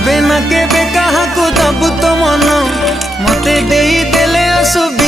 केबे ना केबे कहा को दबु तो मन मते देई देले असुविधा।